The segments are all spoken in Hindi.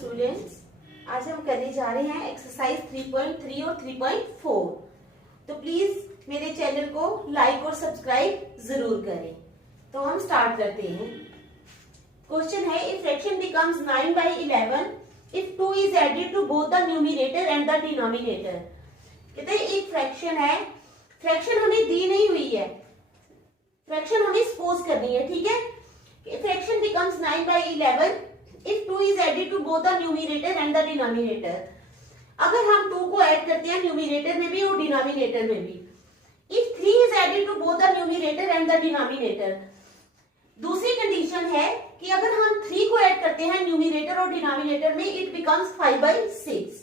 स्टूडेंट्स, आज हम करने जा रहे हैं एक्सरसाइज 3.3 और 3.4। तो प्लीज मेरे चैनल को लाइक और सब्सक्राइब जरूर करें। तो हम स्टार्ट करते हैं। क्वेश्चन है, if fraction becomes 9/11 if 2 is added to both the numerator and the denominator. कहते हैं एक फ्रैक्शन है, फ्रैक्शन हमें दी नहीं हुई है, फ्रैक्शन हमें सपोज करनी है, ठीक है। Fraction becomes 9/11 if 2 is added to both the numerator and the denominator। अगर हम 2 को ऐड करते हैं न्यूमरेटर में भी और डिनोमिनेटर में भी। if 3 is added to both the numerator and the denominator। दूसरी कंडीशन है कि अगर हम 3 को ऐड करते हैं न्यूमरेटर और डिनोमिनेटर में, it becomes 5/6।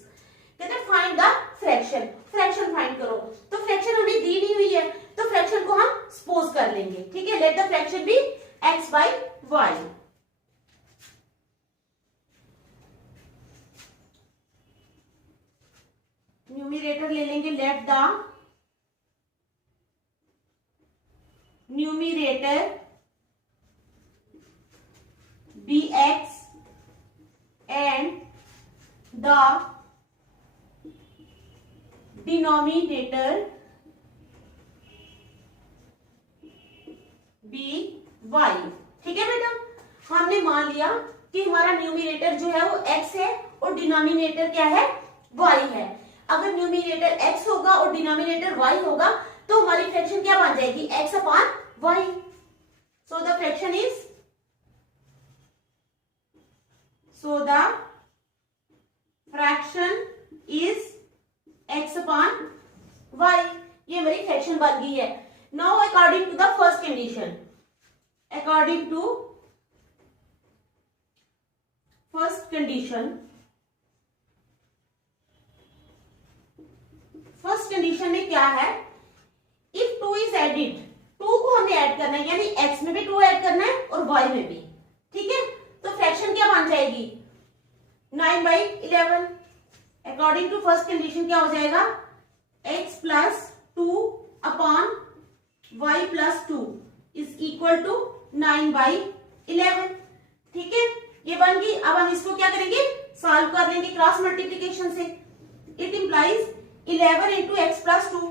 कहते हैं find the fraction, fraction find करो। तो फ्रैक्शन हमें दी नहीं हुई है, तो फ्रैक्शन को हम सपोज कर लेंगे, ठीक है। Let the fraction be x/y। Numerator ले लेंगे, let the numerator be x and the denominator be y। ठीक है बेटा, हमने मान लिया कि हमारा न्यूमरेटर जो है वो x है और डिनोमिनेटर क्या है, y है। अगर न्यूमरेटर x होगा और डिनोमिनेटर y होगा तो हमारी फ्रैक्शन क्या बन जाएगी, x/y। So the fraction is, so the fraction is x/y। ये हमारी फ्रैक्शन बन गई है। Now according to the first condition, according to first condition, first condition में क्या है, इफ 2 इज एडिड, 2 को हमने ऐड करना है, यानी x में भी 2 ऐड करना है और y में भी, ठीक है। तो फ्रैक्शन क्या बन जाएगी, 9/11। अकॉर्डिंग टू फर्स्ट कंडीशन क्या हो जाएगा, x + 2/y + 2 is equal to 9/11, ठीक है। ये बन गई। अब हम इसको क्या करेंगे, सॉल्व कर लेंगे क्रॉस मल्टीप्लीकेशन से। It implies 11 into x + 2।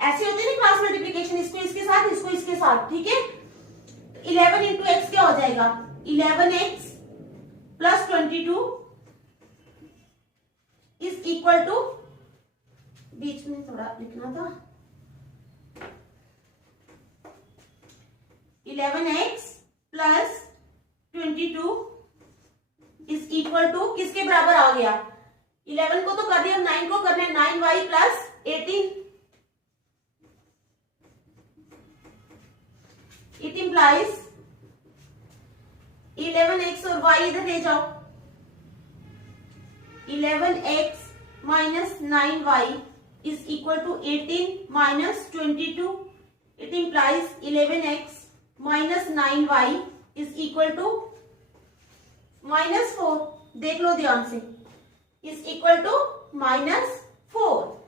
ऐसे होते हैं ना क्रॉस मल्टीप्लीकेशन, इसको इसके साथ, इसको इसके साथ, ठीक है। 11 into x क्या हो जाएगा, 11x + 22 इज इक्वल टू, बीच में थोड़ा लिखना था, 11x + 22 इज इक्वल टू किसके बराबर आ गया, 11 को तो कर दिया, 9 को करना है, 9y + 18। इट इंप्लाइज 11x और y इधर ले जाओ, 11x - 9y is equal to 18 - 22। It implies 11x - 9y is equal to -4। देख लो ध्यान से, इज इक्वल टू -4।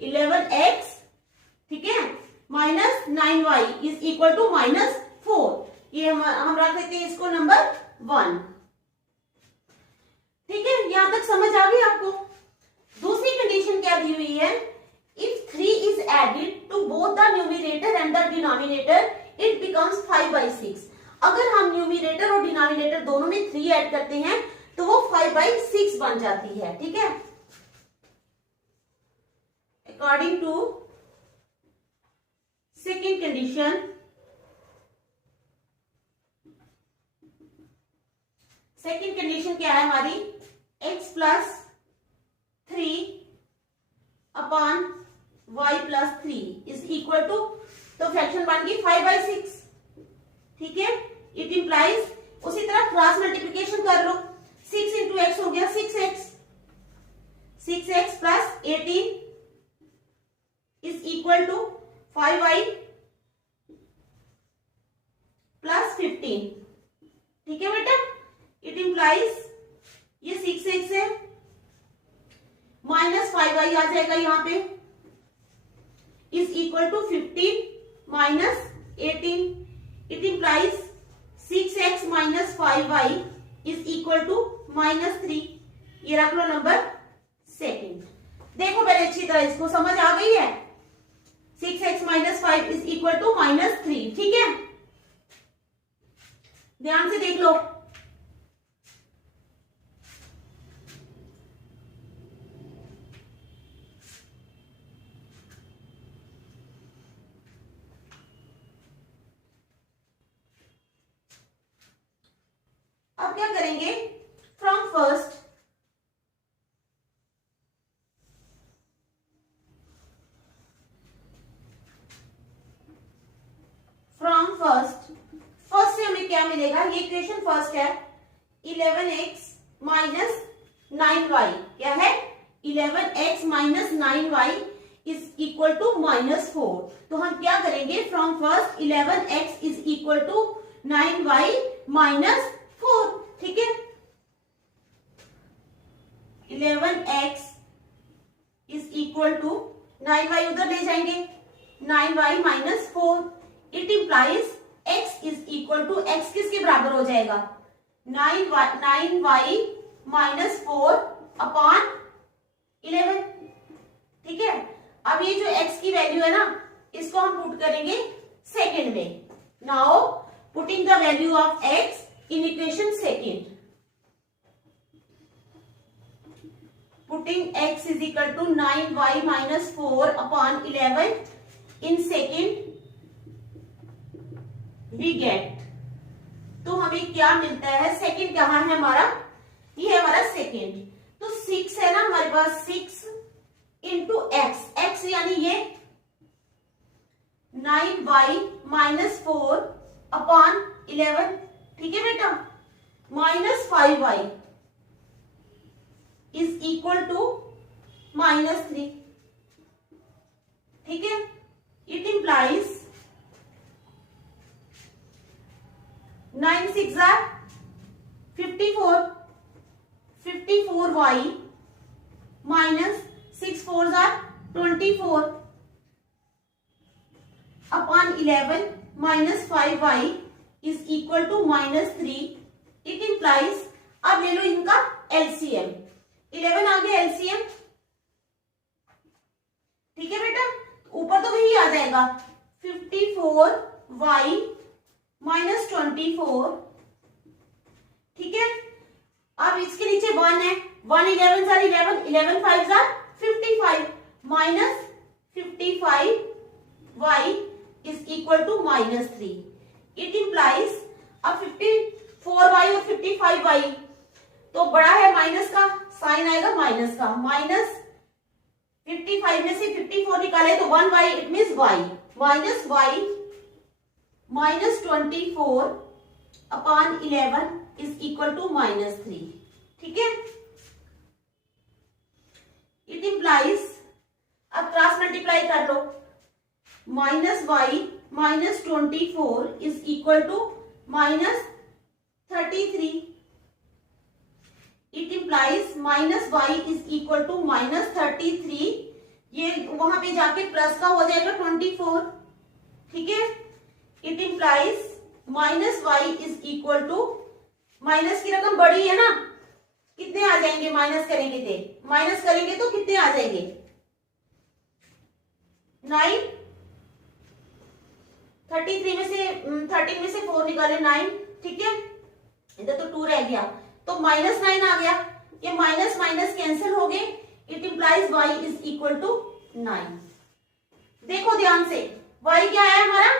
11x, ठीक है, - 9y इज इक्वल टू -4। ये हम रख देते हैं इसको नंबर 1, ठीक है। यहां तक समझ आ गई आपको। दूसरी कंडीशन क्या दी हुई है, if 3 is added to both the numerator and the denominator it becomes 5/6। अगर हम न्यूमरेटर और डिनोमिनेटर दोनों में 3 ऐड करते हैं तो वो 5/6 बन जाती है, ठीक है। According to second condition, second condition क्या है हमारी, x + 3/y + 3 is equal to, तो फ्रैक्शन बन गई 5/6, ठीक है। इट इंप्लाइज, उसी तरह क्रॉस मल्टीप्लीकेशन कर लो, 6 into x हो गया 6x, 6x + 18 is equal to 5y + 15, ठीक है बेटा। इट इंप्लाइज ये 6x है, -5y आ जाएगा यहाँ पे, is equal to 15 - 18। It implies 6x - 5y is equal to -3। ये रख लो नंबर सेकंड। देखो पहले अच्छी तरह, इसको समझ आ गई है? 6x minus 5 is equal to -3। ठीक है, ध्यान से देख लो। अब क्या करेंगे? फ्रॉम फर्स्ट फर्स्ट से हमें क्या मिलेगा? ये इक्वेशन फर्स्ट है, 11x माइनस 9y। क्या है? 11x minus 9y is equal to -4। तो हम क्या करेंगे? From first 11x is equal to 9y minus 4। ठीक है, 11x is equal to 9y उधर ले जाएंगे, 9y minus 4। It implies x is equal to, x किसके बराबर हो जाएगा? 9y minus 4 upon 11। ठीक है, अब ये जो x की वैल्यू है ना, इसको हम पुट करेंगे सेकंड में। Now putting the value of x in equation second, putting x is equal to 9y minus 4 upon 11 in second we get. तो हमें क्या मिलता है? सेकंड कहाँ है हमारा? ये है हमारा सेकंड। तो 6 है ना हमारे पास, 6 इंटू x यानी ये 9y माइनस 4 अपॉन 11। ठीक है बेटा, minus 5y is equal to -3। ठीक है, it implies 9 6 are 54y minus 6 4 are 24 upon 11 minus 5y is equal to -3। It implies, अब ले लो इनका एलसीएम, 11 आ गया एलसीएम। ठीक है बेटा, ऊपर तो वही आ जाएगा, 54y माइनस 24। ठीक है, अब इसके नीचे 1 है, 1 11 are 11, 11 5 are 55 minus 55y is equal to -3। It implies, अब 54y और 55y तो बड़ा है, माइनस का साइन आएगा, माइनस का, माइनस 55 में से 54 निकाले तो 1y, it means y minus y minus 24 upon 11 is equal to -3। ठीक है, इट इंप्लाइज, अब क्रॉस मल्टीप्लाई कर लो, -y minus 24 is equal to -33। It implies -y is equal to -33, ये वहां पे जाके प्लस का हो जाएगा 24। ठीक है, it implies -y is equal to, minus की रकम बड़ी है ना, कितने आ जाएंगे? माइनस करेंगे तो कितने आ जाएंगे? 9। 33 में से 13 में से 4 निकाले 9। ठीक है, इधर तो 2 रह गया, तो -9 आ गया, ये माइनस माइनस कैंसिल हो गए। It implies y is equal to 9। देखो ध्यान से, y क्या है हमारा?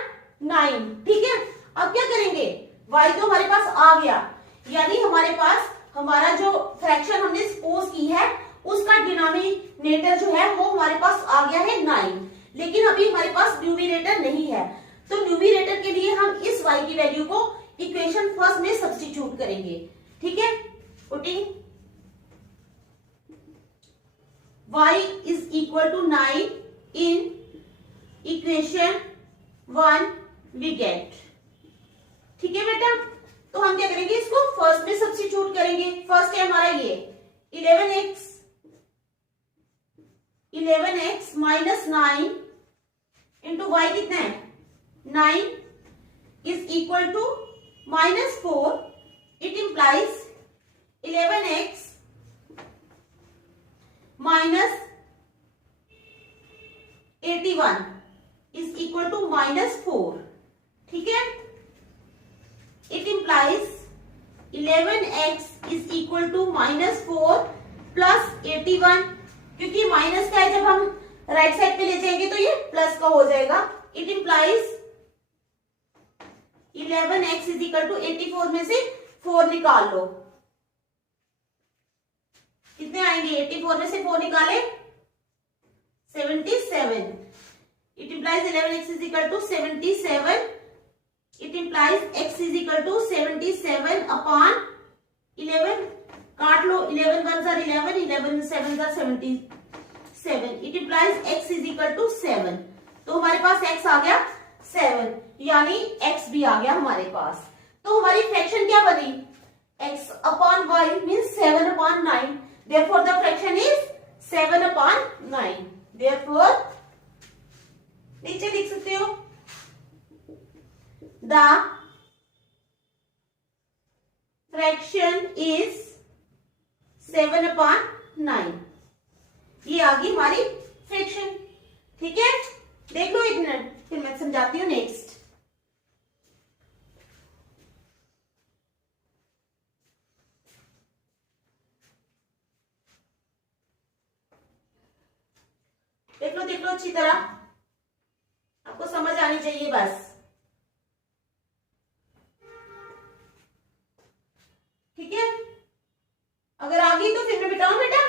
9। ठीक है, अब क्या करेंगे? y तो हमारे पास आ गया, यानी हमारे पास हमारा जो फ्रैक्शन हमने सपोज की है उसका डिनोमिनेटर जो है वो हमारे पास आ गया है 9, लेकिन अभी हमारे पास न्यूमरेटर नहीं है। तो न्यूमरेटर के लिए हम इस y की वैल्यू को इक्वेशन फर्स्ट में सब्स्टिट्यूट करेंगे। ठीक है, putting y is equal to 9 in equation 1 we get. ठीक है बेटा, तो हम क्या करेंगे? इसको फर्स्ट में सब्स्टिट्यूट करेंगे। फर्स्ट है हमारा ये 11x माइनस 9 इंटू y कितना है? 9 is equal to -4। It implies 11x minus 81 is equal to -4, ठीक है। It implies 11x is equal to -4 plus 81, क्योंकि माइनस का है, जब हम राइट साइड पे ले जाएंगे तो ये प्लस का हो जाएगा। It implies 11x is equal to 84 में से 4 निकाल लो, कितने आएंगे? 84 में से 4 निकाले 77। It implies 11x is equal to 77। It implies x is equal to 77 upon 11, काट लो, 11 1 जार 11, 11 7 जार 77। It implies x is equal to 7, तो हमारे पास x आ गया 7, यानी x भी आ गया हमारे पास। तो हमारी फ्रैक्शन क्या बनी? x upon y means 7 upon 9, therefore the fraction is 7 upon 9। therefore नीचे लिख सकते हो the fraction is 7 upon 9। ये आ गई हमारी फ्रैक्शन, ठीक है। देख लो एक मिनट, फिर मैं समझाती हूँ नेक्स्ट। देख लो अच्छी तरह, आपको समझ आनी चाहिए बस, ठीक है। अगर आ गई तो फिर मैं बिठाऊं बेटा?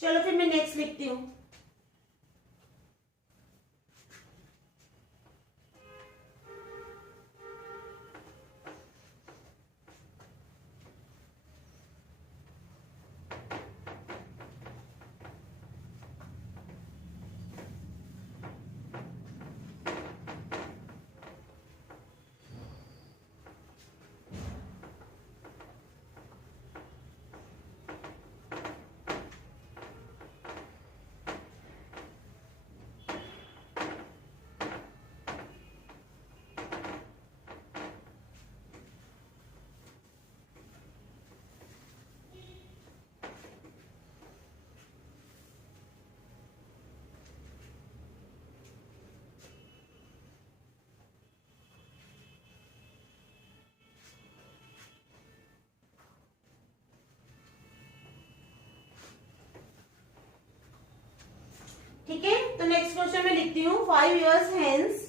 चलो फिर मैं नेक्स्ट लिखती हूं। ठीक है, तो नेक्स्ट क्वेश्चन में लिखती हूँ 5 years hence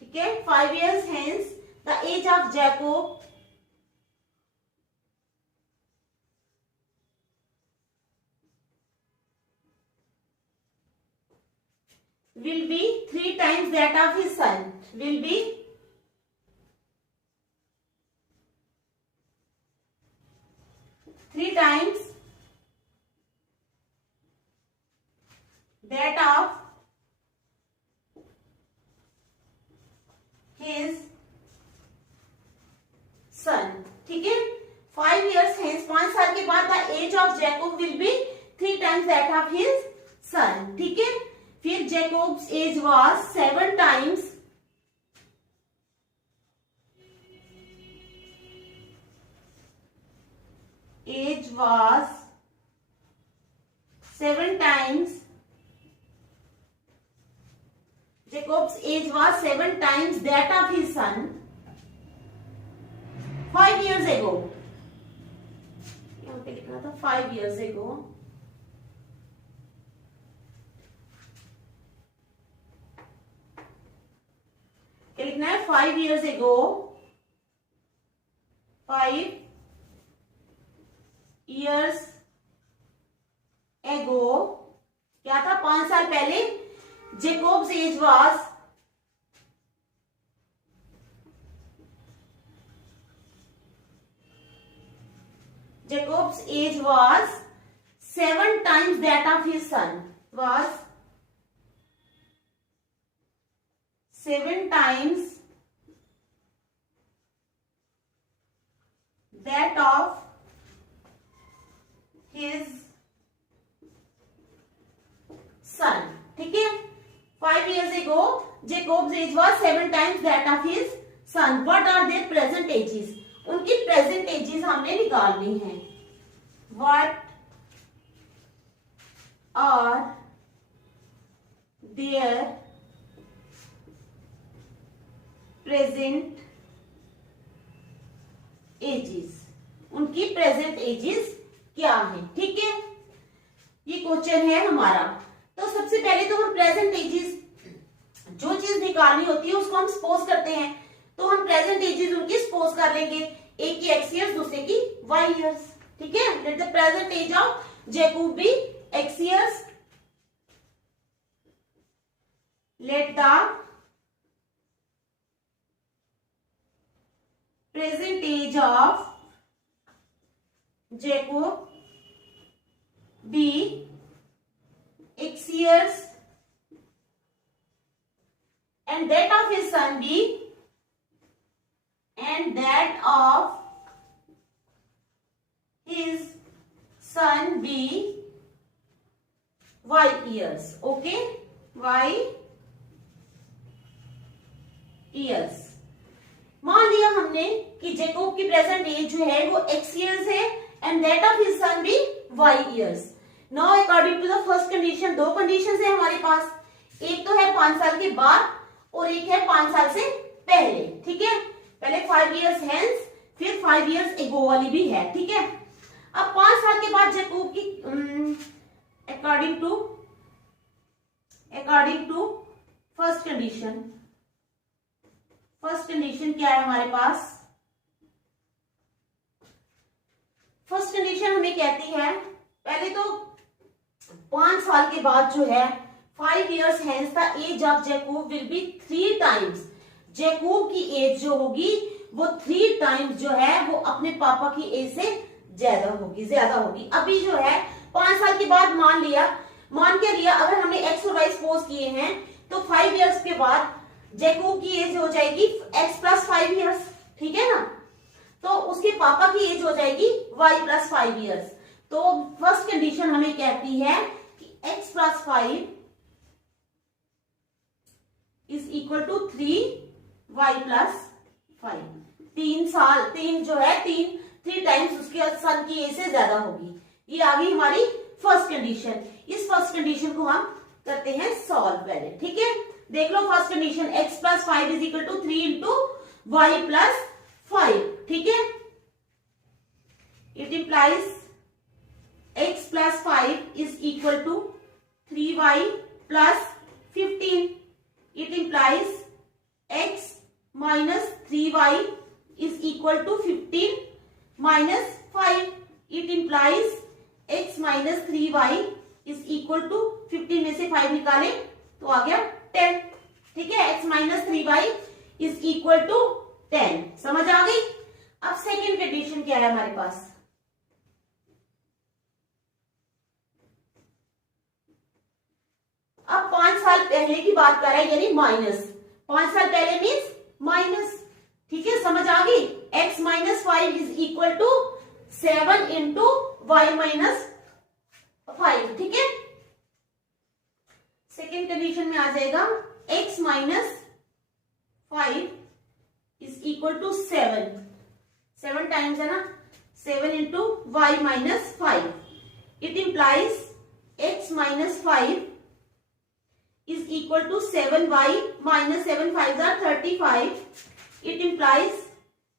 ठीक है, 5 years hence the age of Jacob will be 3 times that of his son, will be 3 times that of his son, ठीक है। 5 years hence, 5 साल के बाद the age of Jacob will be 3 times that of his son, ठीक है। फिर Jacob's age was 7 times Jacob's age was 7 times that of his son 5 years ago। यहाँ पे लिखना था 5 years ago। क्या लिखना है? 5 years ago, 5 years ago क्या था? 5 साल पहले Jacob's age was Jacob's age was 7 times that of his son, was 7 times that of his 5 years ago, Jacob's age was 7 times that of his son. What are their present ages? उनकी present ages हमने निकालनी है. What are their present ages? उनकी प्रेजेंट एजेस क्या है? ठीक है, ये क्वेश्चन है हमारा. तो सबसे पहले तो हम प्रेजेंट एजेस, जो चीज निकालनी होती है उसको हम सपोज करते हैं. तो हम प्रेजेंट एजेस उनकी सपोज कर लेंगे. एक की x ईयर्स, दूसरे की y ईयर्स. ठीक है, let the present age of Jacob be x years. Let the present age of Jacob be x years and that of his son be y years. Okay, y years. मान लिया हमने कि जैकब की प्रेजेंट एज जो है वो x years है and that of his son भी y years. Now according to the first condition, दो कंडीशंस है हमारे पास. एक तो है 5 साल के बाद और एक है 5 साल से पहले. ठीक है, पहले 5 years हेंस, फिर 5 years एगो वाली भी है. ठीक है, अब 5 साल के बाद जैकब की अकॉर्डिंग टू फर्स्ट कंडीशन क्या है हमारे पास? फर्स्ट कंडीशन हमें कहती है, पहले तो 5 साल के बाद जो है 5 years hence the age of Jacob will be 3 times. Jacob की एज जो होगी वो 3 times जो है वो अपने पापा की एज से ज्यादा होगी. अभी जो है 5 साल के बाद मान के लिया, अगर हमने x और y सपोज किए हैं तो 5 years के बाद जैकब की एज हो जाएगी x प्लस 5 years. ठीक है ना, तो उसके पापा की एज हो जाएगी y प्लस 5 years. तो फर्स्ट कंडीशन हमें कहती है कि x plus 5 is equal to 3y plus 5. 3 times उसके सन की एज से ज्यादा होगी. ये आ गई हमारी फर्स्ट कंडीशन. इस फर्स्ट कंडीशन को हम करते हैं सॉल्व पहले. ठीक है, देख लो first condition, x plus 5 is equal to 3 into y plus 5. ठीक है, it implies x plus 5 is equal to 3y plus 15. It implies x minus 3y is equal to 15 minus 5. It implies x minus 3y is equal to 15 में से 5 निकाले तो आ गया 10. ठीक है, x minus 3y is equal to 10. समझ आ गई? अब सेकेंड कंडीशन क्या है हमारे पास? अब 5 साल पहले की बात कर रहे हैं, यानी माइनस. 5 साल पहले मीन्स माइनस. ठीक है, समझ आ गई? x minus 5 is equal to 7 into y minus 5. ठीक है, सेकेंड कंडीशन में आ जाएगा x minus 5 is equal to 7 times है ना, 7 into y minus 5. It implies x minus 5 is equal to 7y minus 7 5s are 35. It implies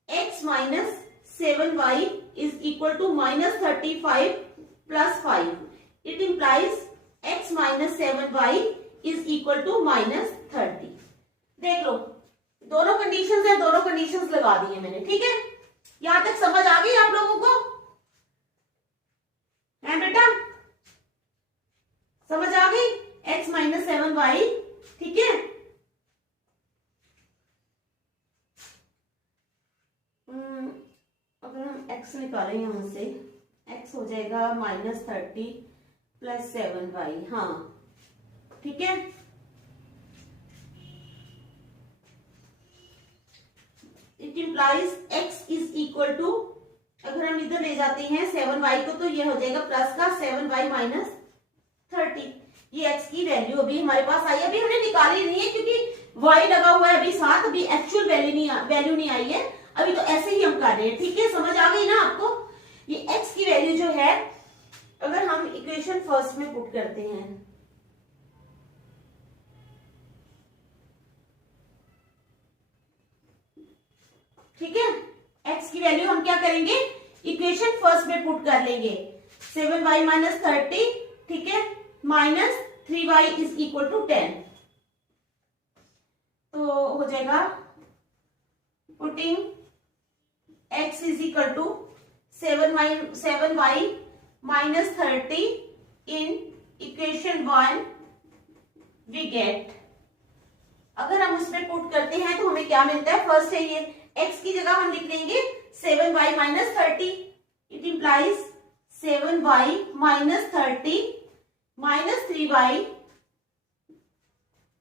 x minus 7y is equal to minus 35 plus 5. It implies x minus 7y is equal to minus 30. देख लो, दोनों कंडीशंस है, दोनों कंडीशंस लगा दी है मैंने. ठीक है, यहां तक समझ आ गई आप लोगों को? है बेटा, समझ आ गई? x minus 7y. ठीक है, अगर हम x निकालें यहां से, x हो जाएगा माइनस 30 प्लस 7y. हाँ, ठीक है, it implies x is equal to, अगर हम इधर ले जाते हैं 7y को तो ये हो जाएगा प्लस का 7y माइनस 30. ये x की वैल्यू अभी हमारे पास आई, अभी हमने निकाली नहीं है क्योंकि y लगा हुआ है अभी साथ, अभी एक्चुअल वैल्यू नहीं आई है, अभी तो ऐसे ही हम कर रहे हैं। ठीक है, समझ आ गई ना आपको? ये x की वैल्यू जो है अगर हम इक्वेशन फर्स्ट में पुट करते हैं, ठीक है, x की वैल्यू हम क्या करेंगे, इक्वेशन फर्स्ट में पुट कर लेंगे। 7y माइनस 30, ठीक है, minus 3y is equal to 10, तो हो जाएगा putting x is equal to 7y minus 30 in equation 1 we get, अगर हम उसमें पुट करते हैं तो हमें क्या मिलता है, फर्स्ट है ये x की जगह हम लिख लेंगे 7y minus 30, it implies 7y minus 30 minus 3y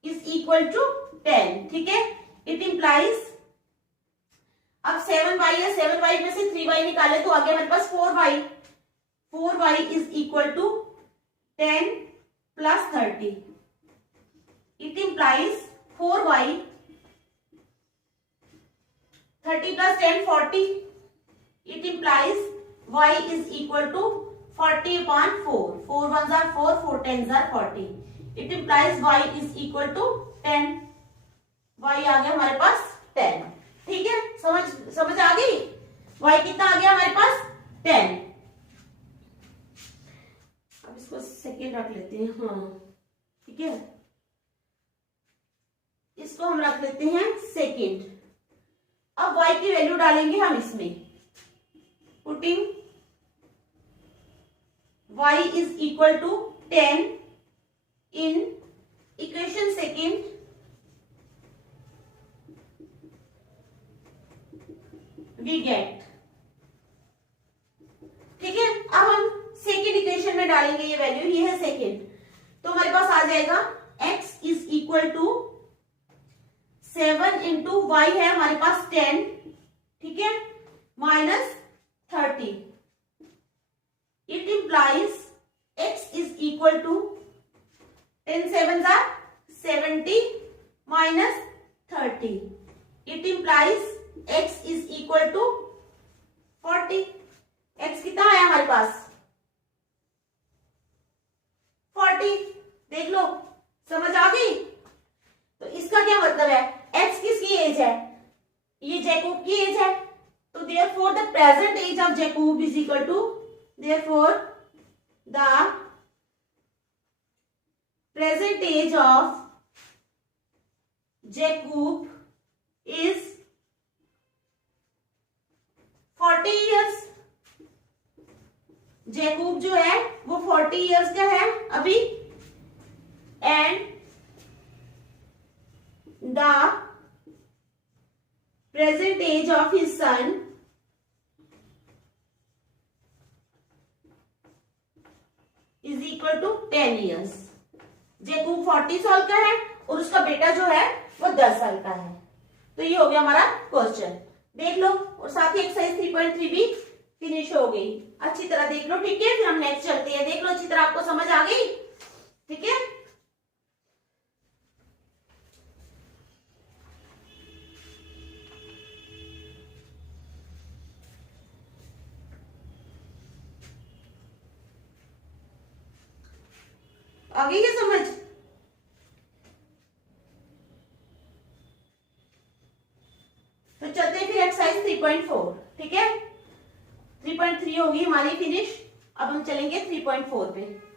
is equal to 10, ठीक है, इट इंप्लाइज, अब 7y है, 7y में से 3y निकाले तो आगे हमारे पास 4y is equal to 10 plus 30, it implies 4y, 30 plus 10 40, it implies y is equal to 40 upon 4, 4 ones are 4, 4 tens are 40, it implies y is equal to 10, y आ गया हमारे पास 10, ठीक है, समझ आ गई, y कितना आ गया हमारे पास 10। अब इसको सेकेंड रख लेते हैं, हाँ ठीक है, इसको हम रख लेते हैं सेकेंड। अब y की वैल्यू डालेंगे हम इसमें, putting y is equal to 10 in equation second, we get, ठीक है, अब हम सेकेंड इक्वेशन में डालेंगे ये वैल्यू, ये है सेकेंड, तो हमारे पास आ जाएगा x is equal to 7 into y है हमारे पास 10, ठीक है, minus 30, it implies x is equal to 10 7 जा 70 minus 30, it implies x is equal to 40, x कितना आया हमारे पास 40, देख लो, समझ आ गई? तो इसका क्या मतलब है, x किसकी एज है, ये जैकूब की एज है, तो therefore the present age of Jacob is equal to, therefore the present age of Jacob is 40 years, Jacob जो है वो 40 इयर्स का है अभी, and the present age of his son is equal to 10 years, जैकूब 40 साल का है और उसका बेटा जो है वो 10 साल का है। तो ये हो गया हमारा क्वेश्चन, देख लो, और साथ ही एक्सरसाइज 3.3 भी फिनिश हो गई, अच्छी तरह देख लो, ठीक है, फिर हम नेक्स्ट चलते हैं, देख लो अच्छी तरह, आपको समझ आ गई, ठीक है। आ गई है समझ? तो चलते हैं फिर एक्सरसाइज 3.4, ठीक है, 3.3 होगी हमारी फिनिश, अब हम चलेंगे 3.4 पे।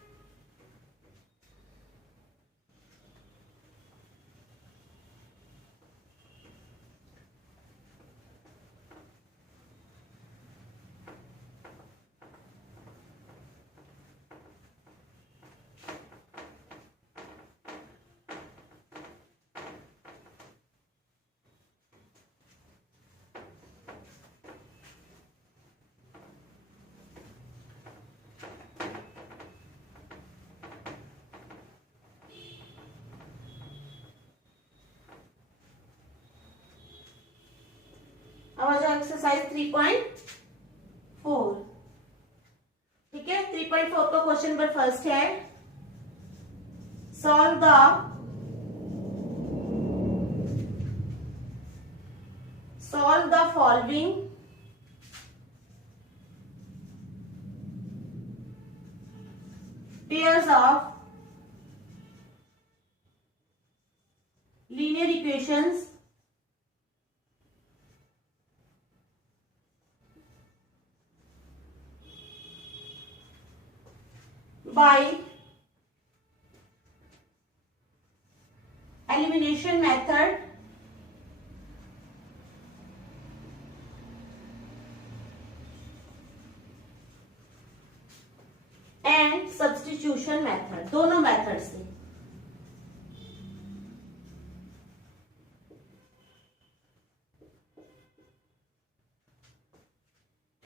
अब आ जाओ एक्सरसाइज 3.4, ठीक है, 3.4 का क्वेश्चन नंबर फर्स्ट है, solve the following pairs of linear equations by elimination method and substitution method, दोनों मेथड से।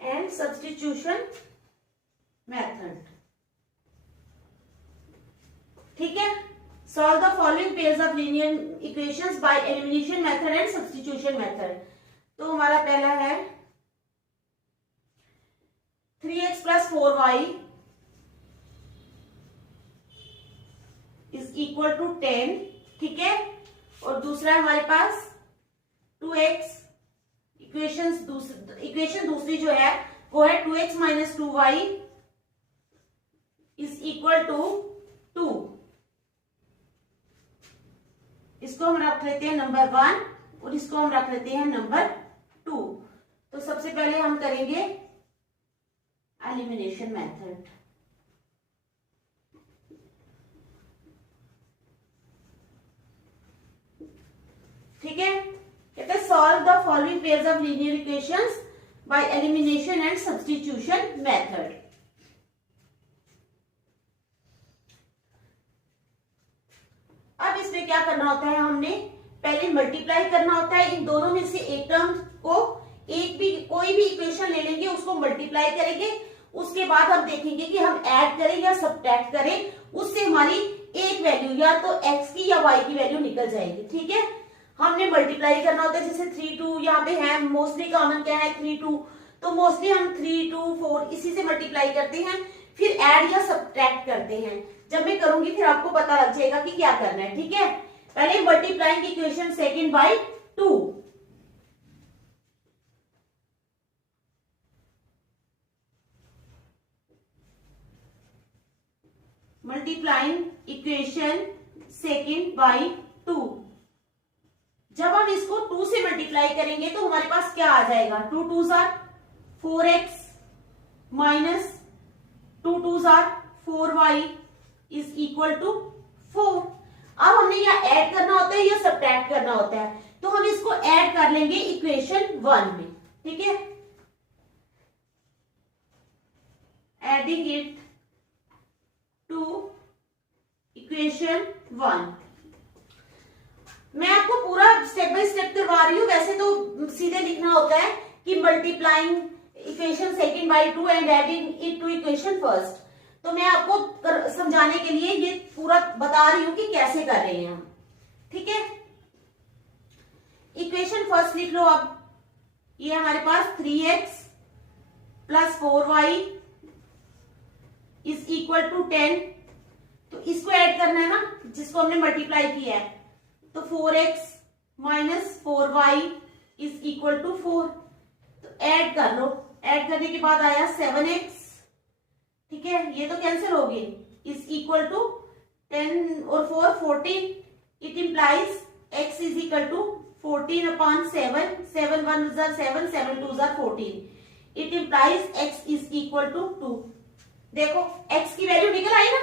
एंड सब्स्टिट्यूशन मेथड, ठीक है। Solve the following pairs of linear equations by elimination method and substitution method. तो हमारा पहला है 3x + 4y is equal to 10, ठीक है। और दूसरा हमारे पास 2x, इक्वेशन दूसरी जो है वो है 2x - 2y is equal to 2। इसको हम रख लेते हैं नंबर 1 और इसको हम रख लेते हैं नंबर 2। तो सबसे पहले हम करेंगे एलिमिनेशन मेथड। ठीक है, कहते हैं solve the following pairs of linear equations by elimination and substitution method. अब इसमें क्या करना होता है, हमने पहले मल्टीप्लाई करना होता है इन दोनों में से एक टर्म को, कोई भी इक्वेशन ले लेंगे उसको मल्टीप्लाई करेंगे, उसके बाद हम देखेंगे कि हम ऐड करें या सब्ट्रैक्ट करें, उससे हमारी एक वैल्यू या तो x की या y की वैल्यू निकल जाएगी। ठीक है, हमने मल्टीप्लाई करना होता है, जैसे 3 2 यहाँ पे है, मोस्टली कॉमन क्या है 3 2, तो मोस्टली हम 3 2 4 इसी से मल्टीप्लाई करते हैं, फिर ऐड या सब्ट्रैक्ट करते हैं। जब मैं करूंगी फिर आपको पता लग जाएगा कि क्या करना है। ठीक है, पहले multiplying equation second by 2, multiplying equation second by 2। जब हम इसको 2 से मल्टीप्लाई करेंगे तो हमारे पास क्या आ जाएगा, 2 2s are 4x minus 2 2s are 4y is equal to 4। अब हमने यहाँ ऐड करना होता है या सब्ट्रैक्ट करना होता है, तो हम इसको ऐड कर लेंगे इक्वेशन 1 में। ठीक है, एडिंग इट टू इक्वेशन 1। मैं आपको पूरा स्टेप बाय स्टेप करवा रही हूँ, वैसे तो सीधे लिखना होता है कि multiplying equation second by 2 and adding it to equation first, तो मैं आपको समझाने के लिए ये पूरा बता रही हूं कि कैसे कर रहे हैं हम। ठीक है, इक्वेशन फर्स्ट लिख लो। अब ये हमारे पास 3x + 4y is equal to 10, तो इसको ऐड करना है ना जिसको हमने मल्टीप्लाई किया है, तो 4x minus 4y is equal to 4, तो ऐड कर लो। ऐड करने के बाद आया 7x, ठीक है, ये तो कैंसिल हो गई, इज इक्वल टू 10 और 4 14, it implies x is equal to 14/7, 7 1 जार 7, 7 2 जार 14, it implies x is equal to 2। देखो x की वैल्यू निकल आई ना,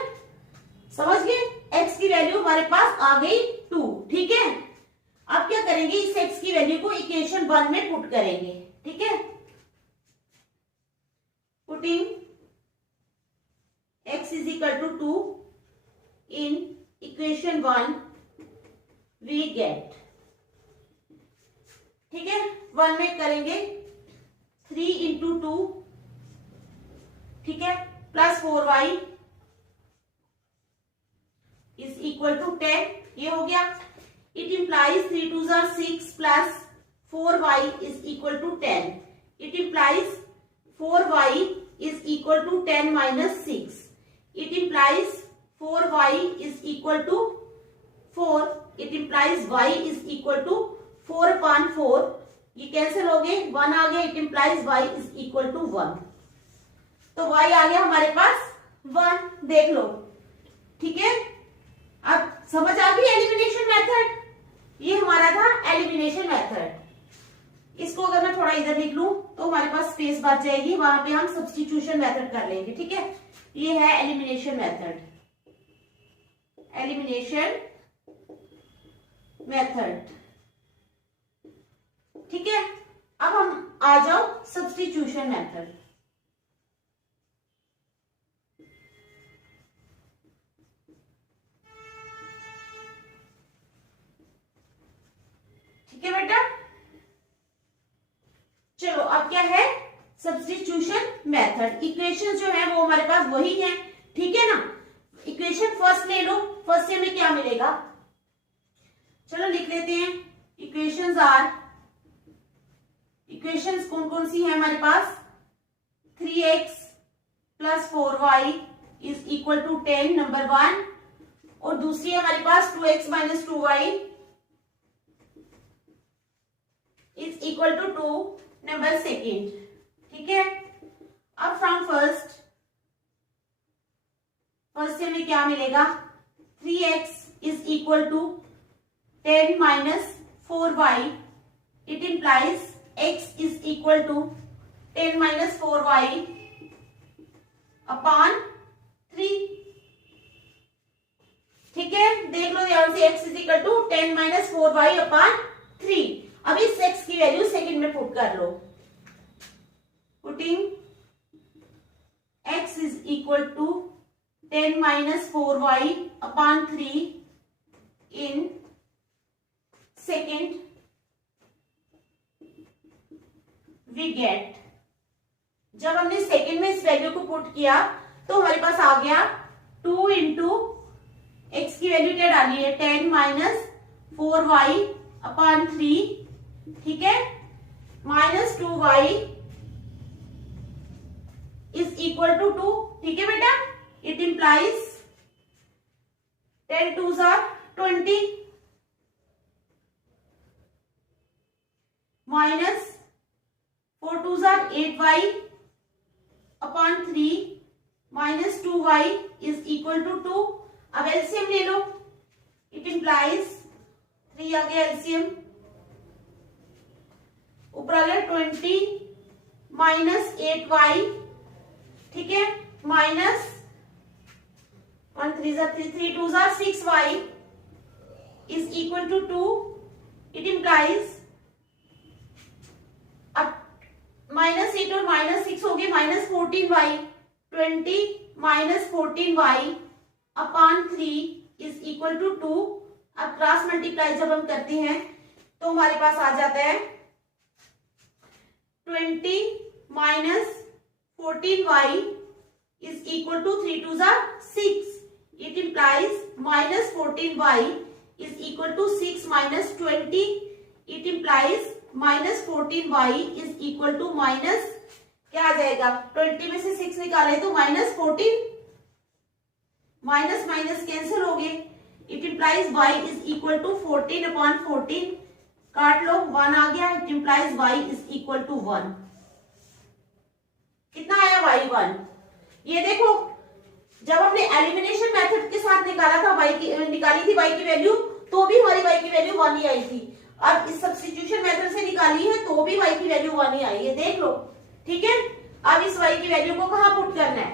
समझ गए, x की वैल्यू हमारे पास आ गई 2। ठीक है, अब क्या करेंगे, इस x की वैल्यू को इक्वेशन 1 में पुट करेंगे। ठीक है, putting x is equal to 2 in equation 1 we get, ठीक है, 1 में करेंगे 3 into 2, ठीक है, plus 4y is equal to 10, ये हो गया। It implies 3 2s are 6 plus 4y is equal to 10, it implies 4y is equal to 10 minus 6, it implies 4y is equal to 4. It implies y is equal to 4 upon 4. ये कैंसिल हो गए, 1 आ गया. It implies y is equal to 1. तो y आ गया हमारे पास 1. देख लो, ठीक है. अब समझ आ गई एलिमिनेशन मेथड. ये हमारा था एलिमिनेशन मेथड. इसको अगर मैं थोड़ा इधर लिख लूं तो हमारे पास स्पेस बच जाएगी, वहां पे हम सब्स्टिट्यूशन मेथड कर लेंगे. ठीक है, ये है एलिमिनेशन मेथड. एलिमिनेशन मेथड, ठीक है. अब हम आ जाओ सब्स्टिट्यूशन मेथड. ठीक है बेटा, चलो अब क्या है सब्स्टिट्यूशन मेथड. इक्वेशन जो है वो हमारे पास वही है, ठीक है ना. इक्वेशन फर्स्ट ले लो. फर्स्ट से हमें क्या मिलेगा, चलो लिख लेते हैं. इक्वेशंस कौन कौन सी है हमारे पास. 3x plus 4y is equal to 10 number 1, और दूसरी है हमारे पास 2x minus 2y is equal to 2 number 2. ठीक है. अब फ्रॉम फर्स्ट से हमें क्या मिलेगा. 3x is equal to 10 minus 4y. It implies x is equal to 10 minus 4y upon 3. ठीक है, देख लो ध्यान से. x is equal to 10 minus 4y upon 3. अब इस x की वैल्यू सेकंड में पुट कर लो. Putting x is equal to 10 minus 4y upon 3 in second, we get. जब हमने सेकेंड में इस वैल्यू को पुट किया तो हमारे पास आ गया 2 इंटू एक्स की वैल्यू क्या डाली है 10 माइनस 4y अपॉन 3. ठीक है, minus 2y is equal to 2. ठीक है बेटा, it implies 10 2s are 20 minus 4 2s are 8y upon 3 minus 2y is equal to 2. अब एलसीएम ले लो. इट इंप्लाइज 3 आ गया एलसीएम, ऊपर आ गया 20 माइनस 8y. ठीक है, minus 1 3 3 2s are 6y is equal to 2. It implies minus 8 और माइनस 6 हो गए minus 14y. 20 minus 14y upon 3 is equal to 2. अब क्रॉस मल्टीप्लाई जब हम करते हैं तो हमारे पास आ जाता है 20 minus 14y is equal to 3 2s are 6. It implies minus 14y is equal to 6 minus 20. It implies minus 14y is equal to minus क्या आ जाएगा 20 में से 6 निकाले तो minus 14. माइनस माइनस कैंसिल हो गए. It implies y is equal to 14 upon 14. काट लो, 1 आ गया. It implies y is equal to 1. कितना आया y 1. ये देखो, जब हमने एलिमिनेशन मेथड के साथ निकाला था निकाली थी y की वैल्यू, तो भी हमारी y की वैल्यू 1 ही आई थी. अब इस सब्स्टिट्यूशन मेथड से निकाली है तो भी y की वैल्यू 1 ही आई है. देख लो, ठीक है. अब इस y की वैल्यू को कहां पुट करना है.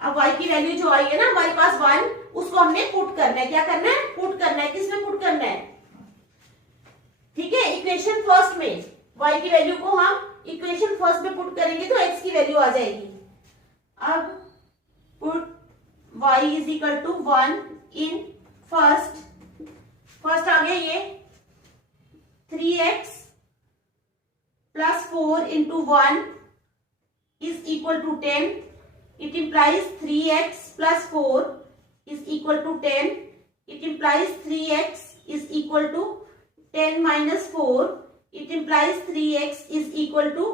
अब y की वैल्यू जो आई है ना हमारे पास 1, उसको हमने पुट करना है. क्या करना है, पुट करना है. किसमें पुट करना है, ठीक है, इक्वेशन फर्स्ट में. y की वैल्यू को हम इक्वेशन फर्स्ट में पुट करेंगे तो x की वैल्यू आ जाएगी. अब put y is equal to 1 in first आ गया ये 3x plus 4 into 1 is equal to 10. It implies 3x plus 4 is equal to 10. It implies 3x is equal to 10 minus 4. It implies 3x is equal to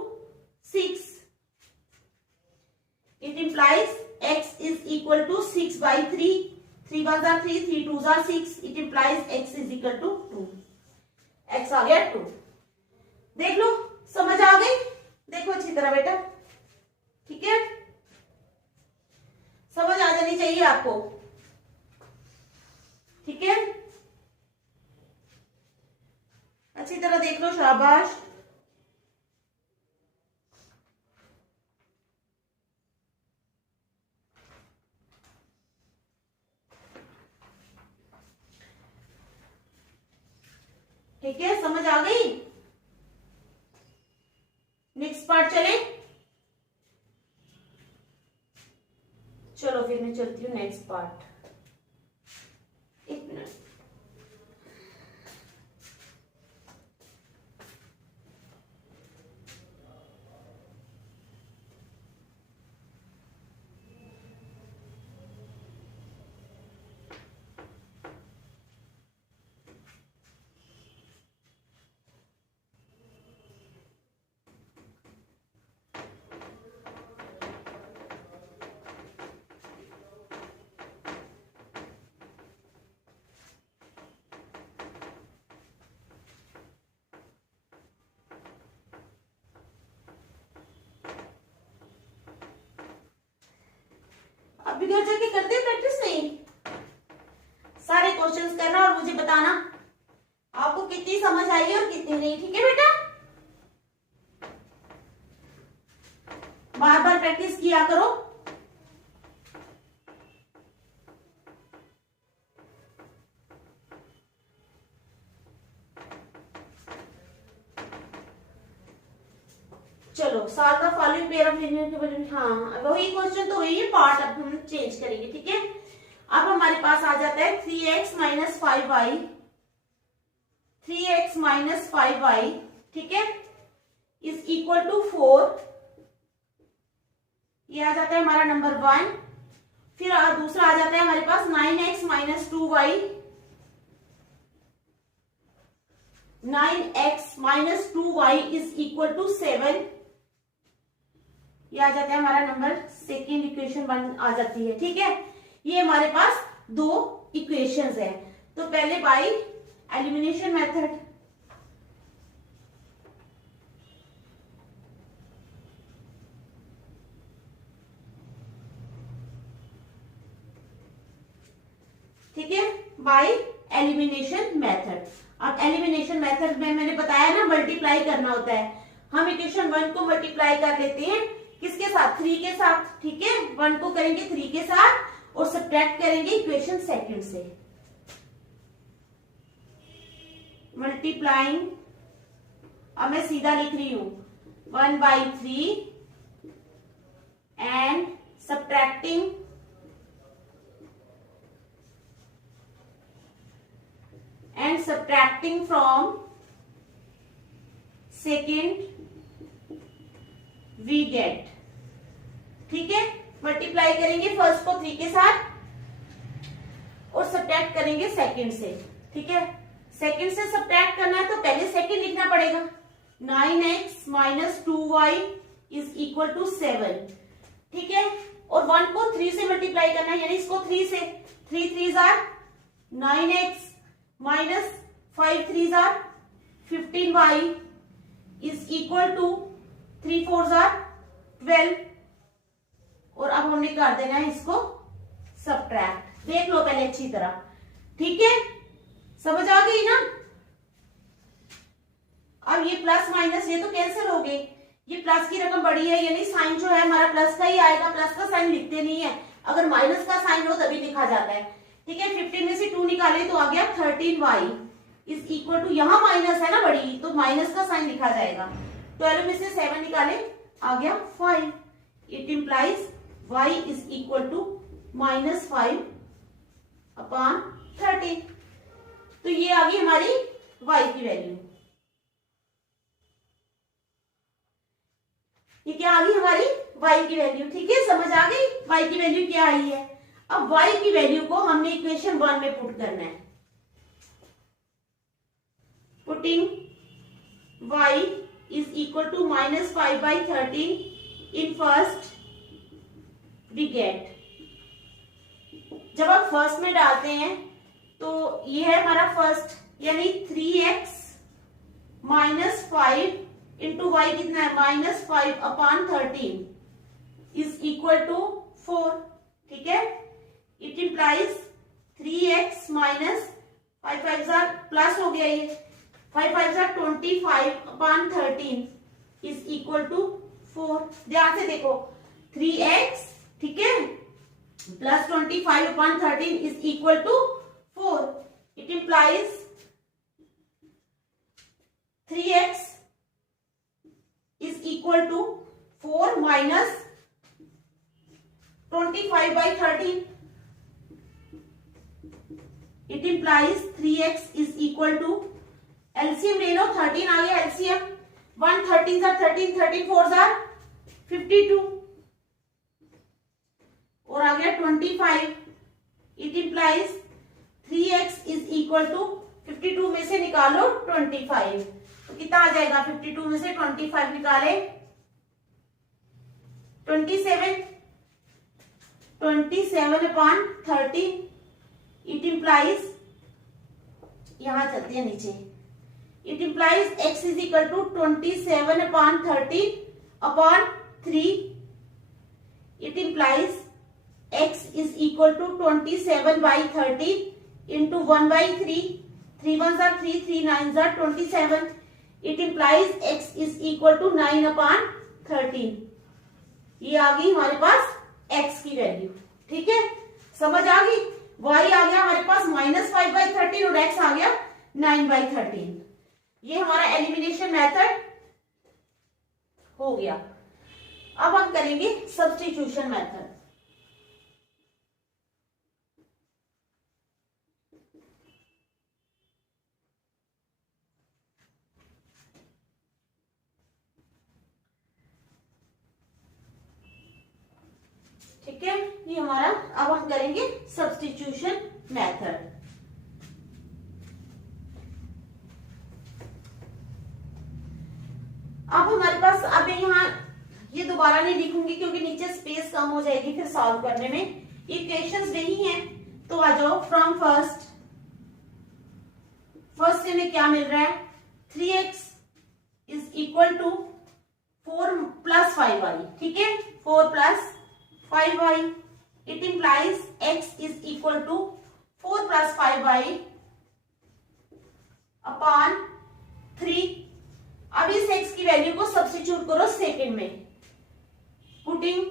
6. It implies x is equal to 6/3, 3 1s are 3, 3 2s are 6, it implies x is equal to 2, x आ गया 2। देख लो, समझ आ गई? देखो अच्छी तरह बेटा, ठीक है, समझ आ जानी चाहिए आपको, ठीक है, अच्छी तरह देख लो, शाबाश। ठीक है, समझ आ गई? नेक्स्ट पार्ट चले, चलो फिर मैं चलती हूँ नेक्स्ट पार्ट। एक मिनट, अभी घर जाके करते हैं प्रैक्टिस? नहीं, सारे क्वेश्चंस करना और मुझे बताना आपको कितनी समझ आई और कितनी नहीं, ठीक है बेटा? बार बार प्रैक्टिस किया करो। चलो, solve the following pair of linear, हाँ वही क्वेश्चन तो वही है, पार्ट अब हम चेंज करेंगे, ठीक है। अब हमारे पास आ जाता है 3x minus 5y, 3x minus 5y, ठीक है, इज इक्वल टू 4, ये आ जाता है हमारा नंबर 1। फिर दूसरा आ जाता है हमारे पास 9x minus 2y, 9x minus 2y is equal to 7, ये आ जाता है हमारा नंबर सेकेंड इक्वेशन 1 आ जाती है, ठीक है। ये हमारे पास दो इक्वेशंस है। तो पहले बाय एलिमिनेशन मेथड, ठीक है, बाय एलिमिनेशन मेथड। अब एलिमिनेशन मेथड में मैंने बताया ना, मल्टीप्लाई करना होता है। हम इक्वेशन 1 को मल्टीप्लाई कर लेते हैं किसके साथ? 3 के साथ, ठीक है। 1 को करेंगे 3 के साथ और सब्ट्रैक्ट करेंगे इक्वेशन सेकंड से। मल्टीप्लाइंग, अब मैं सीधा लिख रही हूं 1/3 and subtracting from second we get, ठीक है। मल्टीप्लाई करेंगे फर्स्ट को 3 के साथ और सब्ट्रैक्ट करेंगे सेकंड से, ठीक है। सेकंड से सब्ट्रैक्ट करना है तो पहले सेकंड लिखना पड़ेगा। 9x minus 2y is equal to 7, ठीक है। और 1 को 3 से मल्टीप्लाई करना है, यानी इसको 3 से, 3 3s are 9x minus 5 3s are 15y is equal to 3 4s are 12। और अब हमने कर देना है इसको सब्ट्रैक्ट। देख लो पहले अच्छी तरह, ठीक है, समझ आ गई ना। अब ये प्लस माइनस ये तो कैंसिल हो गए, ये प्लस की रकम बड़ी है, यानी साइन जो है हमारा प्लस का ही आएगा। प्लस का साइन लिखते नहीं है, अगर माइनस का साइन हो तभी लिखा जाता है, ठीक है। 15 में से 2 निकाले तो आ गया 13y इज इक्वल टू, यहां माइनस है ना बड़ी, तो माइनस का साइन लिखा जाएगा। 12 में से 7 निकाले आ गया 5, it implies y is equal to -5 upon 30। तो ये आ गई हमारी y की वैल्यू। ये क्या आ गई हमारी y की वैल्यू, ठीक है, समझ आ गई y की वैल्यू क्या आई है। अब y की वैल्यू को हमने इक्वेशन 1 में पुट करना है। Putting y is equal to -5/13 in first we get, जब आप फर्स्ट में डालते हैं तो ये है हमारा फर्स्ट, यानी 3x माइनस 5 इंटू वाई कितना है -5/13 इज इक्वल टू 4। ठीक है, it implies 3x minus 5 5 plus हो गया, ये 5 5 25/13 इज इक्वल टू 4। ध्यान से देखो, 3x ठीक है plus 25/13 is equal to 4। It implies 3x is equal to 4 minus 25/13। It implies 3x is equal to, LCM ले लो, 13 आ गया एलसीएम, 1 13 13 13 4 52 और आ गया 25। It implies 3x is equal to 52 में से निकालो 25, तो कितना आ जाएगा? 52 में से 25 निकाले 27/13। इट इंप्लाइज, यहां चलते हैं नीचे, it implies x is equal to 27/13/3। It implies x is equal to 27/13 into 1/3, 3 1 3 3 9 27। It implies x is equal to 9/13। ये आ गई हमारे पास x की वैल्यू। ठीक है, समझ आ गई। y आ गया हमारे पास -5/13 और x आ गया 9/13। ये हमारा एलिमिनेशन मेथड हो गया। अब हम करेंगे सब्स्टिट्यूशन मेथड। ठीक है, ये हमारा, अब हम करेंगे सब्स्टिट्यूशन मेथड। अब हमारे पास, अब यहाँ ये दोबारा नहीं लिखूंगी क्योंकि नीचे स्पेस कम हो जाएगी फिर सॉल्व करने में। इक्वेशंस नहीं है तो आ जाओ फ्रॉम फर्स्ट से हमें क्या मिल रहा है? 3x is equal to 4 + 5y। ठीक है, 4 + 5y। It implies x is equal to 4 + 5y upon 3। अब इस x की वैल्यू को सब्स्टिट्यूट करो सेकंड में, putting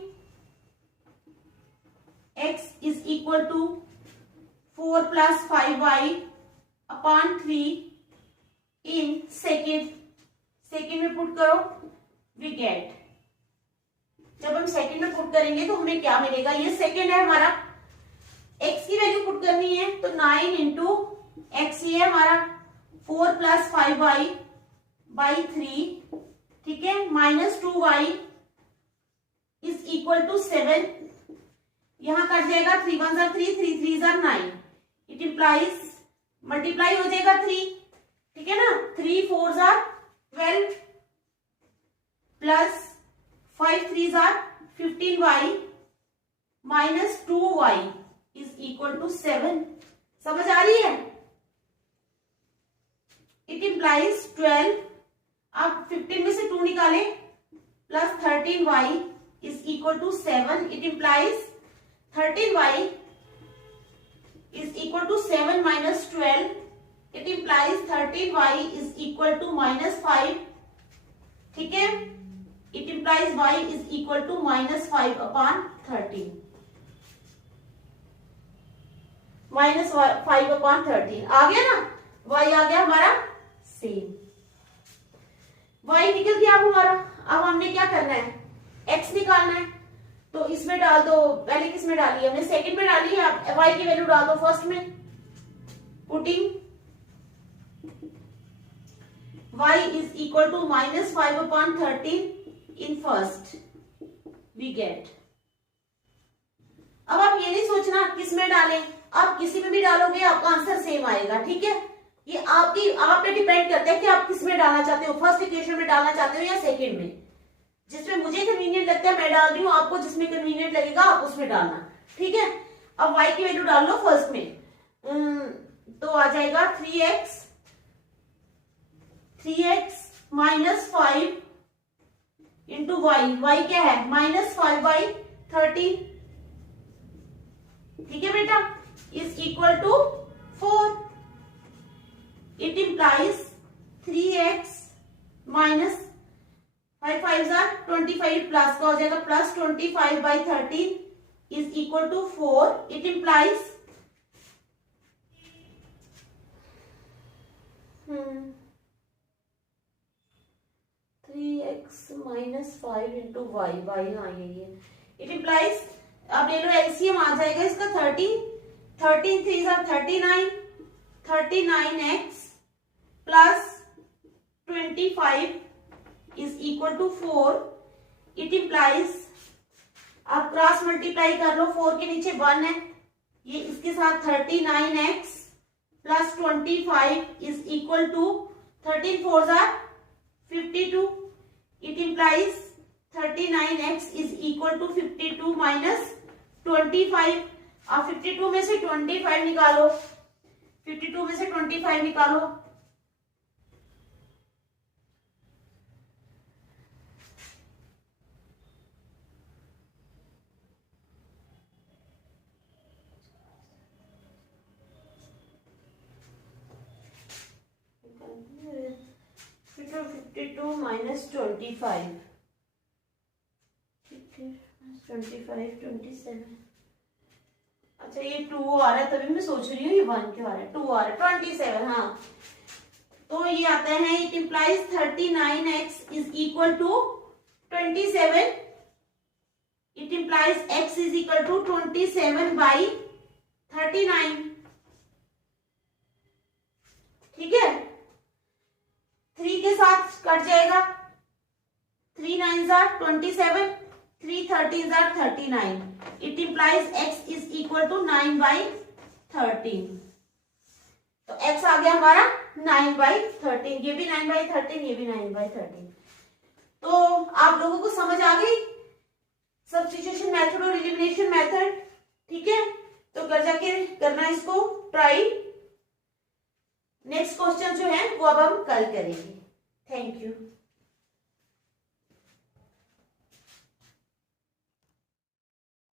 x is equal to 4 + 5y upon 3 in second में पुट करो, वी गेट। जब हम सेकंड में पुट करेंगे तो हमें क्या मिलेगा? ये सेकंड है हमारा, x की वैल्यू पुट करनी है तो 9 इंटू x, ये है हमारा 4 + 5y/3। ठीक है, -2y इज इक्वल टू 7। यहां कट जाएगा, 3 1 3 3 3 9। इट इंप्लाइज मल्टीप्लाई हो जाएगा 3। ठीक है ना, 3 4 12 plus 5 3 15y -2y is equal to 7। समझ आ रही है? It implies 12। अब 15 में से 2 निकाले, plus 13y is equal to 7। It implies 13y is equal to 7 - 12। It implies 13y is equal to -5। ठीक है, it implies y is equal to -5/13। -5/13 आ गया ना, y आ गया हमारा सेम। y निकल गया अब हमारा। अब हमने क्या करना है? x निकालना है, तो इसमें डाल दो। पहले किस में डाली है? हमने सेकंड में डाली है। अब y की वैल्यू डाल दो फर्स्ट में, putting y is equal to -5/13 in first, we get. अब आप ये नहीं सोचना किस में डालें, आप किसी में भी डालोगे आपका आंसर सेम आएगा। ठीक है, ये आप पे डिपेंड करता है कि आप किस में डालना चाहते हो, फर्स्ट इक्वेशन में डालना चाहते हो या सेकंड में। जिसमें मुझे कन्वीनियंट लगता है मैं डाल रही हूँ, आपको जिसमें कन्वीनियंट लगेगा आप उसमें डालना, ठीक है। अब y की वैल्यू डाल लो फर्स्ट में, तो आ जाएगा 3x माइनस 5 इंटू y क्या है -5/13, ठीक है बेटा, is equal to 4। It implies 3x minus 5 5 25 plus का हो जाएगा +25/13 is equal to 4। It implies 3x minus 5 into y, हाँ यही है। इट इंप्लाइज, अब ले लो एलसीएम आ जाएगा इसका 13 3 39, 39x plus 25 is equal to 4। It implies, आप क्रॉस मल्टीप्लाई कर लो, 4 के नीचे 1 है, ये इसके साथ 39x plus 25 is equal to 13 4 52। It implies 39x is equal to 52 minus 25। आप 52 में से 25 निकालो, 52 में से 25 निकालो, माइनस 25, 25 27। अच्छा ये 2 आ रहा है, तभी मैं सोच रही हूँ ये 1 क्यों आ रहा है, 2 आ रहा है 27, हाँ। तो ये आता है, it implies 39x is equal to 27। It implies x is equal to 27/39, ठीक है। 3 के साथ कट जाएगा, 3 9 27, 3 13 39। It implies x is equal to 9/13। तो x आ गया हमारा 9/13, ये भी 9/13, ये भी 9/13। तो आप लोगों को समझ आ गई सब्स्टिट्यूशन मेथड और एलिमिनेशन मेथड, ठीक है। तो घर जाके करना इसको ट्राई। नेक्स्ट क्वेश्चन जो है वो अब हम कल करेंगे। Thank you.